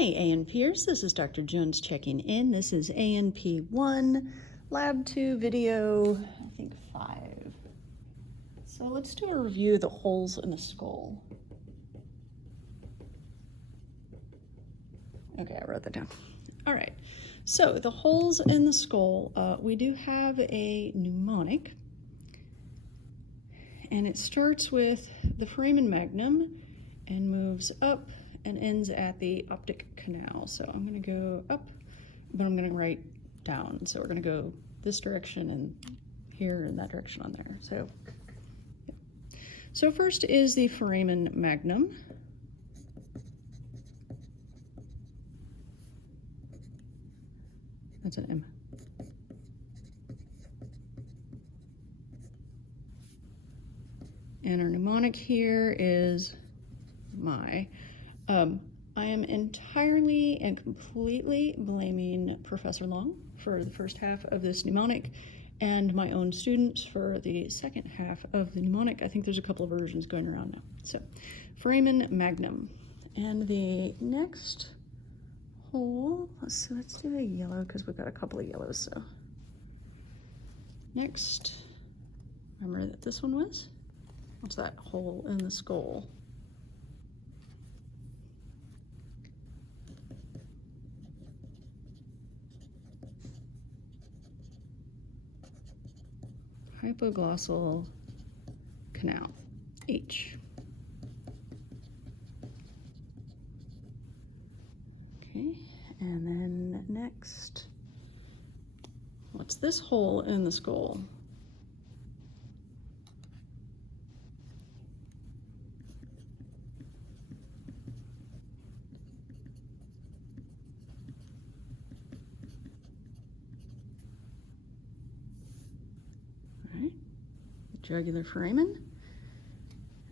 Hey A&Pers, this is Dr. Jones checking in. This is A&P 1, Lab 2 video, I think 5. So let's do a review of the holes in the skull. Okay, I wrote that down. All right, so the holes in the skull, we do have a mnemonic, and it starts with the foramen magnum and moves up and ends at the optic canal. So I'm going to go up, but I'm going to write down. So we're going to go this direction and here and that direction on there. So first is the foramen magnum. That's an M. And our mnemonic here is my. I am entirely and completely blaming Professor Long for the first half of this mnemonic and my own students for the second half of the mnemonic. I think there's a couple of versions going around now. So, foramen magnum. And the next hole, let's do a yellow because we've got a couple of yellows. So, next, remember that this one was? What's that hole in the skull? Hypoglossal canal, H. Okay, and then next, what's this hole in the skull? Jugular foramen.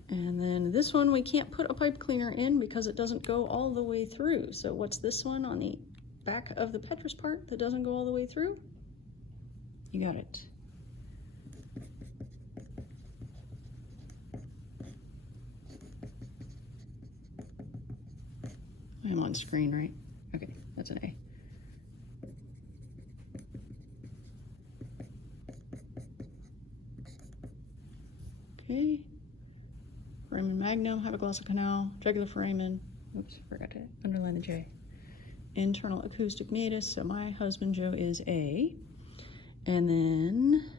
And then this one we can't put a pipe cleaner in because it doesn't go all the way through. So what's this one on the back of the petrous part that doesn't go all the way through? You got it. I'm on screen, right? Okay, that's an A. Okay, foramen magnum, hypoglossal canal, jugular foramen, oops, forgot to underline the J. Internal acoustic meatus, so my husband Joe is A. And then,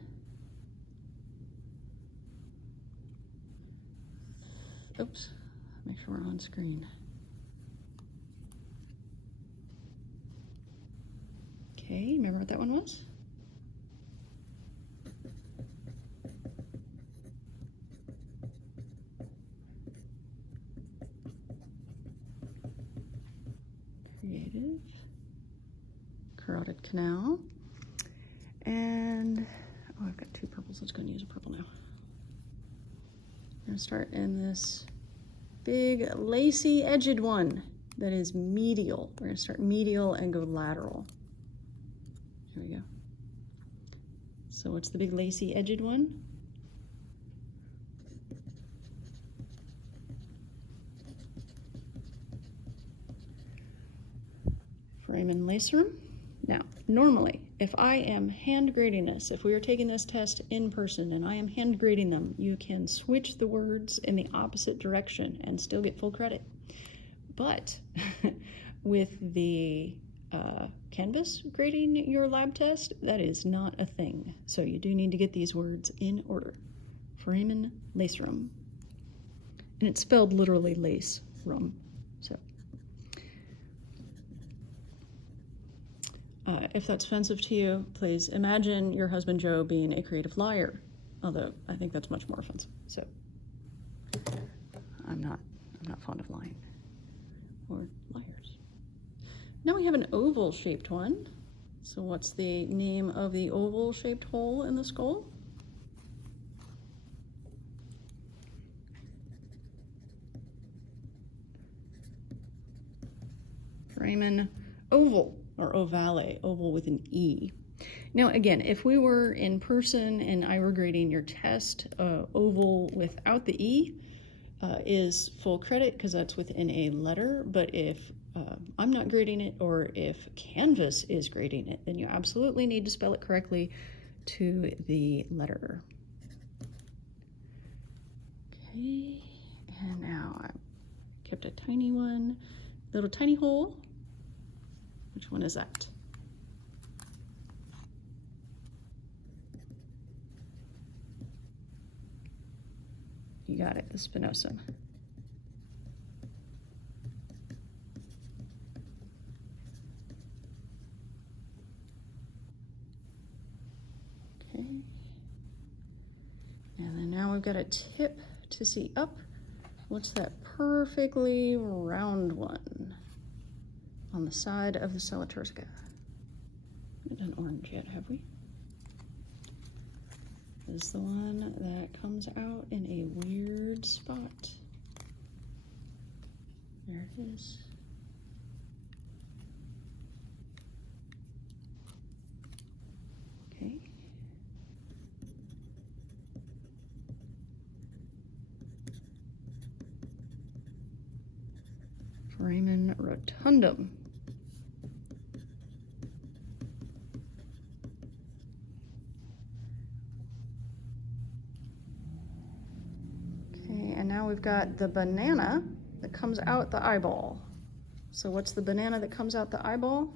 oops, make sure we're on screen. Okay, remember what that one was? Creative, carotid canal, and oh, I've got two purples. Let's go and use a purple now. We're going to start in this big lacy edged one that is medial. We're going to start medial and go lateral. Here we go. So what's the big lacy edged one? Foramen lacerum. Now, normally, if I am hand grading this, if we are taking this test in person and I am hand grading them, you can switch the words in the opposite direction and still get full credit. But with the Canvas grading your lab test, that is not a thing. So you do need to get these words in order. Foramen lacerum. And it's spelled literally lace rum. So. If that's offensive to you, please imagine your husband Joe being a creative liar, although I think that's much more offensive. So I'm not fond of lying or liars. Now we have an oval-shaped one. So what's the name of the oval-shaped hole in the skull? Foramen oval. Or ovale, oval with an E. Now again, if we were in person and I were grading your test, oval without the E is full credit because that's within a letter, but if I'm not grading it, or if Canvas is grading it, then you absolutely need to spell it correctly to the letter. Okay, and now I kept a tiny one, little tiny hole. Which one is that? You got it, the spinosum. Okay. And then now we've got a tip to see up. What's that perfectly round one on the side of the Celaturcica? We haven't done orange yet, have we? This is the one that comes out in a weird spot. There it is. Okay. Foramen rotundum. Okay, and now we've got the banana that comes out the eyeball. So what's the banana that comes out the eyeball?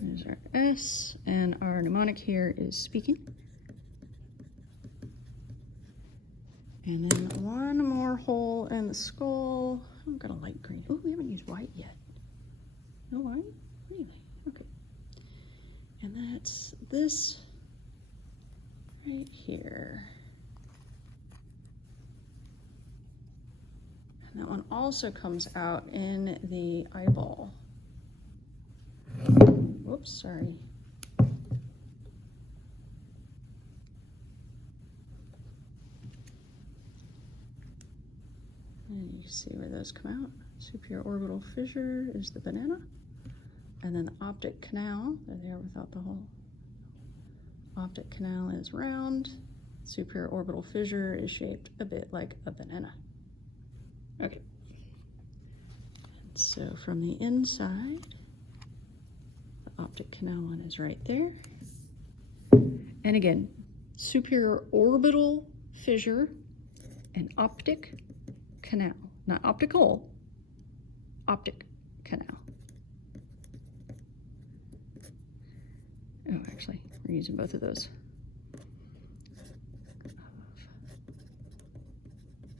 There's our S, and our mnemonic here is speaking. And then one more hole in the skull. I've got a light green. Oh, we haven't used white yet. No white? Really? Okay. And that's this right here. And that one also comes out in the eyeball. Whoops, sorry. And you can see where those come out. Superior orbital fissure is the banana. And then the optic canal, they're there without the hole. Optic canal is round. Superior orbital fissure is shaped a bit like a banana. Okay. And so from the inside, the optic canal one is right there. And again, superior orbital fissure and optic canal, not optical, optic canal. Oh, actually, we're using both of those.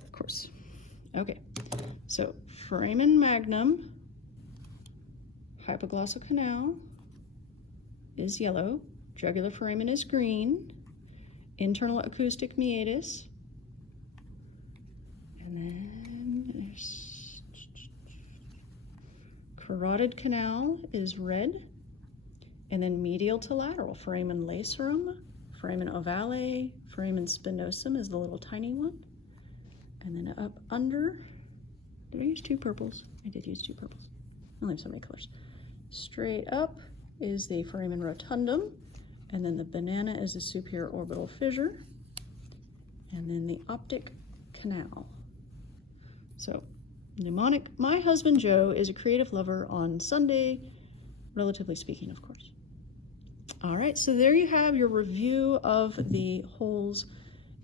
Of course. Okay, so Foramen Magnum, hypoglossal canal is yellow, jugular foramen is green, internal acoustic meatus, and then there's carotid canal is red, and then medial to lateral, foramen lacerum, foramen ovale, foramen spinosum is the little tiny one, and then up under, did I use two purples? I did use two purples. I only have so many colors. Straight up is the foramen rotundum, and then the banana is the superior orbital fissure, and then the optic canal. So, mnemonic, my husband Joe is a creative lover on Sunday, relatively speaking, of course. All right, so there you have your review of the holes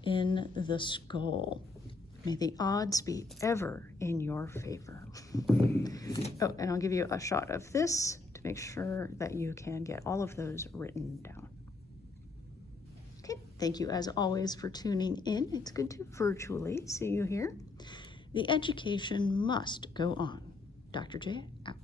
in the skull. May the odds be ever in your favor. Oh, and I'll give you a shot of this to make sure that you can get all of those written down. Okay, thank you as always for tuning in. It's good to virtually see you here. The education must go on. Dr. J out.